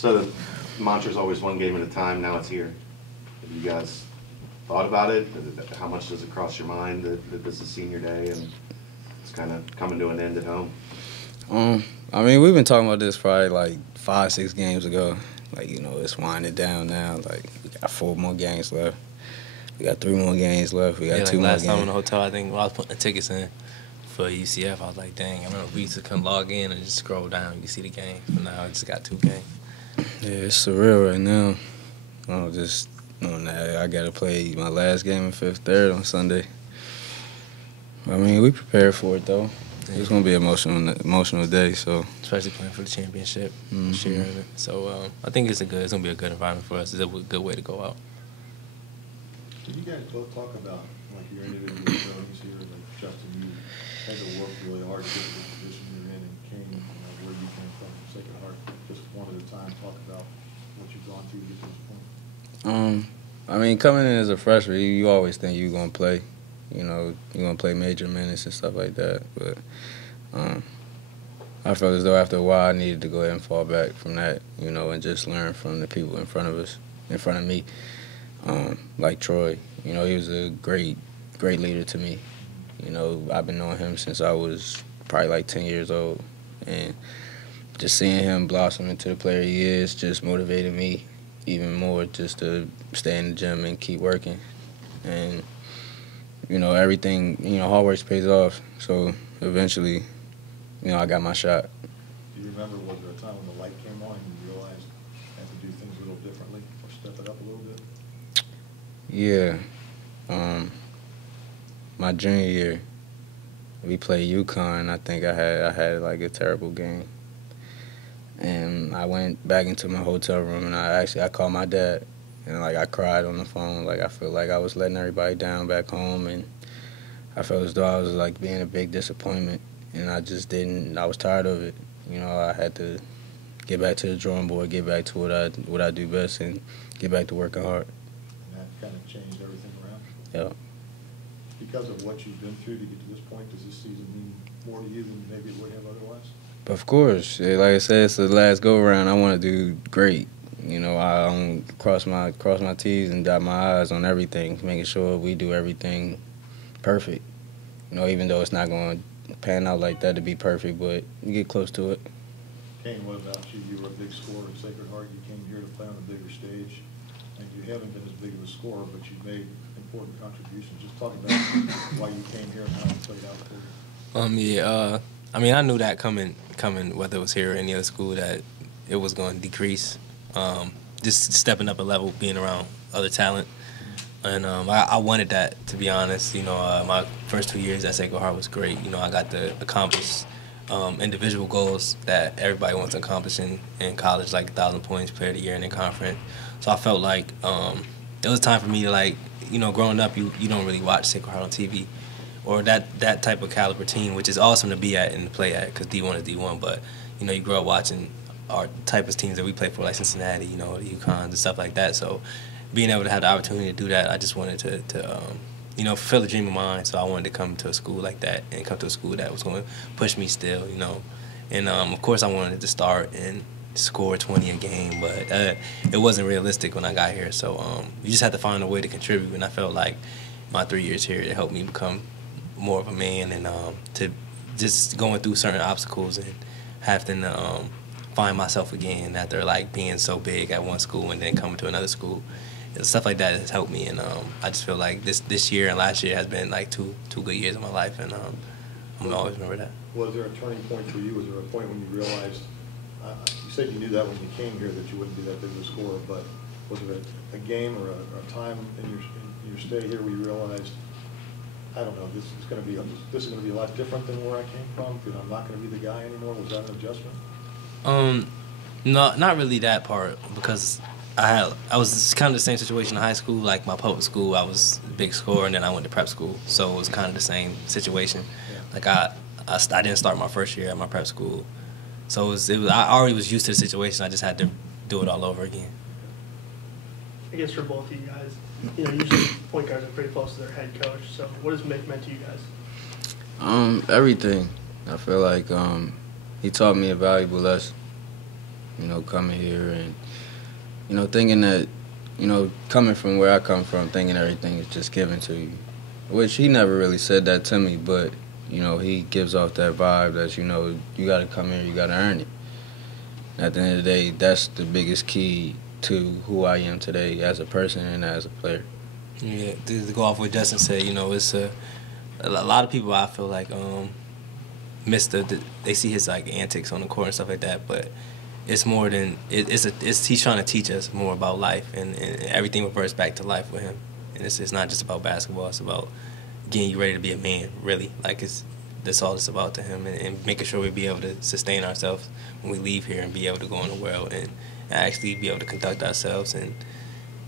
So the mantra's always one game at a time. Now it's here. Have you guys thought about it? How much does it cross your mind that this is senior day and it's kind of coming to an end at home? I mean, we've been talking about this probably like 5, 6 games ago. Like, you know, it's winding down now. Like, we got 4 more games left. We got 3 more games left. We got 2 more games. Last time in the hotel, I think when I was putting the tickets in for UCF, I was like, dang, I remember we used to come log in and just scroll down. You can see the game. But now I just got 2 games. Yeah, it's surreal right now. Just knowing that I got to play my last game in 5th, 3rd on Sunday. I mean, we prepared for it, though. It's going to be an emotional day. So especially playing for the championship, sharing it. So I think it's going to be a good environment for us. It's a good way to go out. Can you guys both talk about, like, your individual journeys here? Like, Justin, you had to work really hard to get to the position you're in, and Kane, where you came from, Sacred Heart. Just one at a time, talk about what you've gone through to get to this point. I mean, coming in as a freshman, you always think you're going to play. You know, you're going to play major minutes and stuff like that. But I felt as though after a while I needed to go ahead and fall back from that, you know, and just learn from the people in front of me. Like Troy, you know, he was a great leader to me. You know, I've been knowing him since I was probably like 10 years old. And just seeing him blossom into the player he is just motivated me even more just to stay in the gym and keep working. And you know, everything, you know, hard work pays off. So eventually, you know, I got my shot. Do you remember, was there a time when the light came on and you realized you had to do things a little differently or step it up a little bit? Yeah. My junior year, we played UConn. I think I had like a terrible game. And I went back into my hotel room and I called my dad. And, like, I cried on the phone. Like, I feel like I was letting everybody down back home. And I felt as though I was, like, being a big disappointment. And I just didn't – I was tired of it. You know, I had to get back to the drawing board, get back to what I do best, and get back to working hard. And that kind of changed everything around? Yeah. Because of what you've been through to get to this point, does this season mean more to you than maybe it would have otherwise? Of course. Like I said, it's the last go-around. I want to do great. You know, I don't cross my T's and dot my I's on everything, making sure we do everything perfect. You know, even though it's not going to pan out like that to be perfect, but you get close to it. Kane, what about you? You were a big scorer at Sacred Heart. You came here to play on a bigger stage, and you haven't been as big of a scorer, but you've made important contributions. Just talk about why you came here and how it played out for you. I mean, I knew that coming, whether it was here or any other school, that it was going to decrease. Just stepping up a level, being around other talent. And I wanted that, to be honest. You know, my first 2 years at Sacred Heart was great. You know, I got to accomplish individual goals that everybody wants to accomplish in college, like 1,000 points, player of the year, and in conference. So I felt like it was time for me to, like, you know, growing up, you don't really watch Sacred Heart on TV or that type of caliber team, which is awesome to be at and to play at because D1 is D1. But, you know, you grow up watching our type of teams that we play for, like Cincinnati, you know, the UConns and stuff like that. So being able to have the opportunity to do that, I just wanted to you know, fulfill a dream of mine. So I wanted to come to a school like that and come to a school that was going to push me still, you know. And, of course, I wanted to start and score 20 a game, but it wasn't realistic when I got here. So you just had to find a way to contribute, and I felt like my 3 years here, it helped me become more of a man and to just going through certain obstacles and having to find myself again after like being so big at one school and then coming to another school. And stuff like that has helped me, and I just feel like this year and last year has been like two good years of my life, and I'm gonna always remember that. Was there a turning point for you? Was there a point when you realized, you said you knew that when you came here that you wouldn't be that big of a scorer, but was there a game or a time in your stay here where you realized, I don't know, this is going to be a lot different than where I came from, because I'm not going to be the guy anymore? Was that an adjustment? No, not really that part, because I was kind of the same situation in high school. Like my public school, I was a big scorer, and then I went to prep school, so it was kind of the same situation. Yeah. Like I didn't start my first year at my prep school, so it was I already was used to the situation. I just had to do it all over again. I guess for both of you guys, you know, usually point guards are pretty close to their head coach. So what has Mick meant to you guys? Everything. I feel like he taught me a valuable lesson. you know, coming here and, you know, thinking that, you know, coming from where I come from, thinking everything is just given to you. Which he never really said that to me, but, you know, he gives off that vibe that, you know, you got to come here, you got to earn it. At the end of the day, that's the biggest key to who I am today as a person and as a player. Yeah, to go off what Justin said, you know, it's a lot of people I feel like miss they see his like antics on the court and stuff like that, but it's more than he's trying to teach us more about life, and everything reverts back to life with him. And it's not just about basketball; it's about getting you ready to be a man, really. Like that's all it's about to him, and making sure we be able to sustain ourselves when we leave here and be able to go in the world and actually be able to conduct ourselves and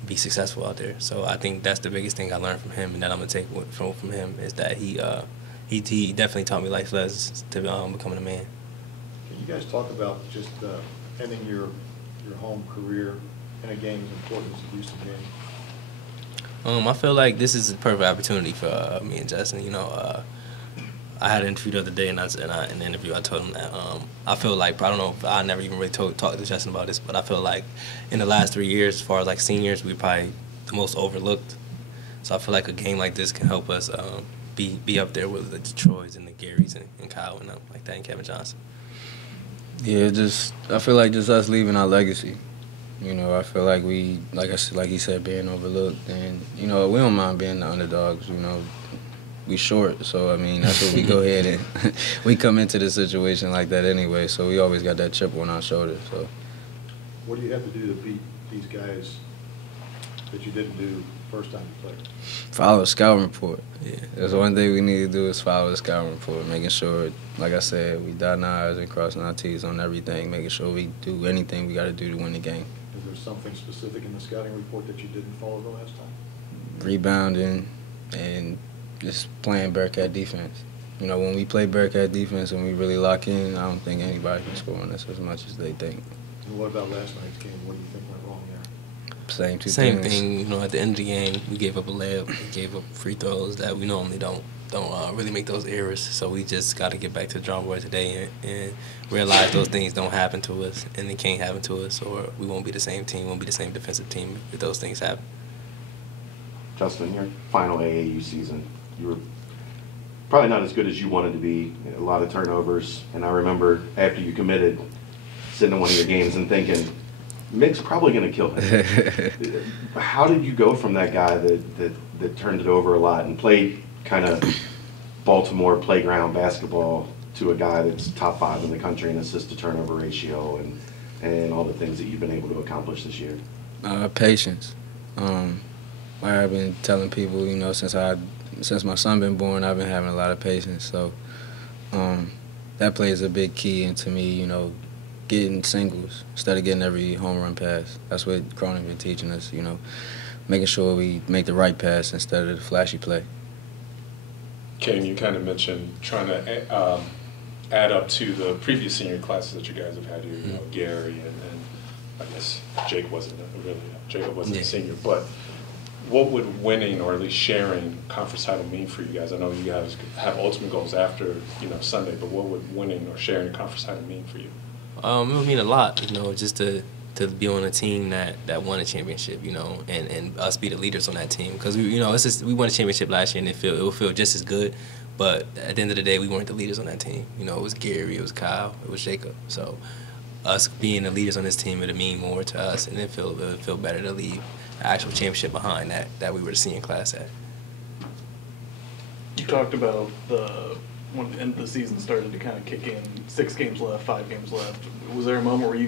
be successful out there. So I think that's the biggest thing I learned from him, and that I'm gonna take from him is that he definitely taught me life lessons to becoming a man. Can you guys talk about just ending your home career in a game's importance of Houston game? I feel like this is a perfect opportunity for me and Justin. You know, I had an interview the other day, and in the interview I told him that I feel like, I don't know if I never even really talked to Justin about this, but I feel like in the last 3 years, as far as like seniors, we're probably the most overlooked. So I feel like a game like this can help us be up there with the Detroits and the Garys and Kyle and like that, and Kevin Johnson. Yeah, I feel like just us leaving our legacy. You know, I feel like we, like he said, being overlooked, and you know, we don't mind being the underdogs. You know, we short, so I mean, that's what we go ahead and we come into the situation like that anyway. So we always got that chip on our shoulder. So, what do you have to do to beat these guys that you didn't do first time you played? Follow the scouting report. Yeah, That's one thing we need to do is follow the scouting report, making sure, like I said, we dotting our I's and crossing our T's on everything, making sure we do anything we got to do to win the game. Is there something specific in the scouting report that you didn't follow the last time? Rebounding and just playing Bearcat defense. You know, when we play Bearcat defense and we really lock in, I don't think anybody can score on us as much as they think. And what about last night's game? What do you think went wrong there? Same thing. You know, at the end of the game, we gave up a layup, we gave up free throws that we normally don't really make those errors. So we just got to get back to the drawing board today and realize those things don't happen to us, and they can't happen to us, or we won't be the same team, won't be the same defensive team if those things happen. Justin, your final AAU season, you were probably not as good as you wanted to be. A lot of turnovers, and I remember after you committed, sitting in one of your games and thinking, Mick's probably going to kill him. How did you go from that guy that turned it over a lot and played kind of Baltimore playground basketball to a guy that's top 5 in the country in assist to turnover ratio and all the things that you've been able to accomplish this year? Patience. Like I've been telling people, you know, since my son been born, I've been having a lot of patience. So that plays a big key into me, you know, getting singles instead of getting every home run pass. That's what Cronin been teaching us, you know, making sure we make the right pass instead of the flashy play. Kane, you kind of mentioned trying to add up to the previous senior classes that you guys have had here, you know, Gary and I guess Jacob wasn't a senior, but what would winning or at least sharing conference title mean for you guys? I know you guys have ultimate goals after, you know, Sunday, but what would winning or sharing a conference title mean for you? It would mean a lot, you know, just to be on a team that won a championship, you know, and us be the leaders on that team. Because, we won a championship last year, and it would feel just as good. But at the end of the day, we weren't the leaders on that team. You know, it was Gary, it was Kyle, it was Jacob. So us being the leaders on this team, it would mean more to us, and it would feel better to leave the actual championship behind that we were the senior class at. You talked about when the end of the season started to kind of kick in, 6 games left, 5 games left. Was there a moment where you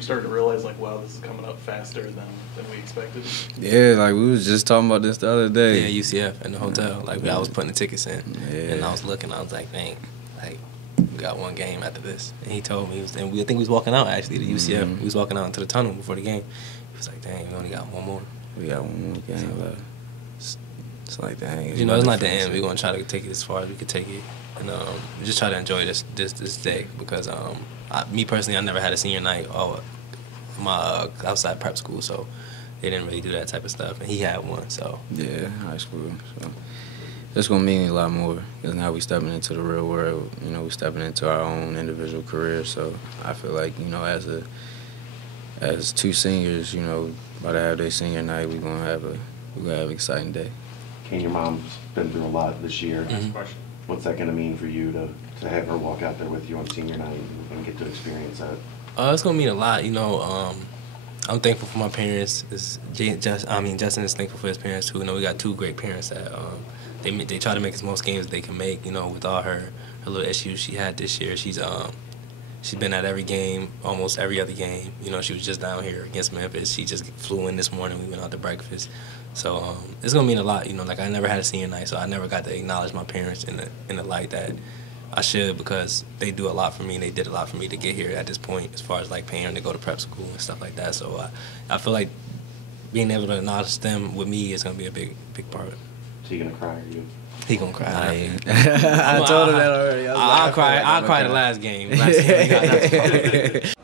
started to realize, like, wow, this is coming up faster than we expected? Yeah, like we was just talking about this the other day. Yeah, UCF in the hotel. Like, I was putting the tickets in, and I was looking, I was like, dang, like, we got one game after this. And he told me, I think we was walking out, actually, to UCF. Mm-hmm. We was walking out into the tunnel before the game. He was like, dang, we only got one more. We got one more game left. It's like, dang. You know, it's not the end. We're going to try to take it as far as we could take it. And just try to enjoy this day because me personally, I never had a senior night my outside prep school, so they didn't really do that type of stuff, and he had one. So yeah, high school. So it's gonna mean a lot more because now we stepping into the real world. You know, we stepping into our own individual career. So I feel like, you know, as as two seniors, you know, about to have their senior night, we're gonna have an exciting day. And your mom's been through a lot this year. Mhm. What's that going to mean for you to have her walk out there with you on senior night and get to experience that? It's gonna mean a lot, you know. I'm thankful for my parents. Justin is thankful for his parents too. You know, we got two great parents that they try to make as most games they can make. You know, with all her little issues she had this year, she's been at every game, almost every other game. You know, she was just down here against Memphis. She just flew in this morning. We went out to breakfast. So it's gonna mean a lot. You know, like I never had a senior night, so I never got to acknowledge my parents in the light that I should, because they do a lot for me and they did a lot for me to get here at this point, as far as like paying to go to prep school and stuff like that. So I feel like being able to acknowledge them with me is gonna be a big part of it. So you gonna cry? Are you? He gonna cry. I told him that already. I'll cry the last game. Last game we got.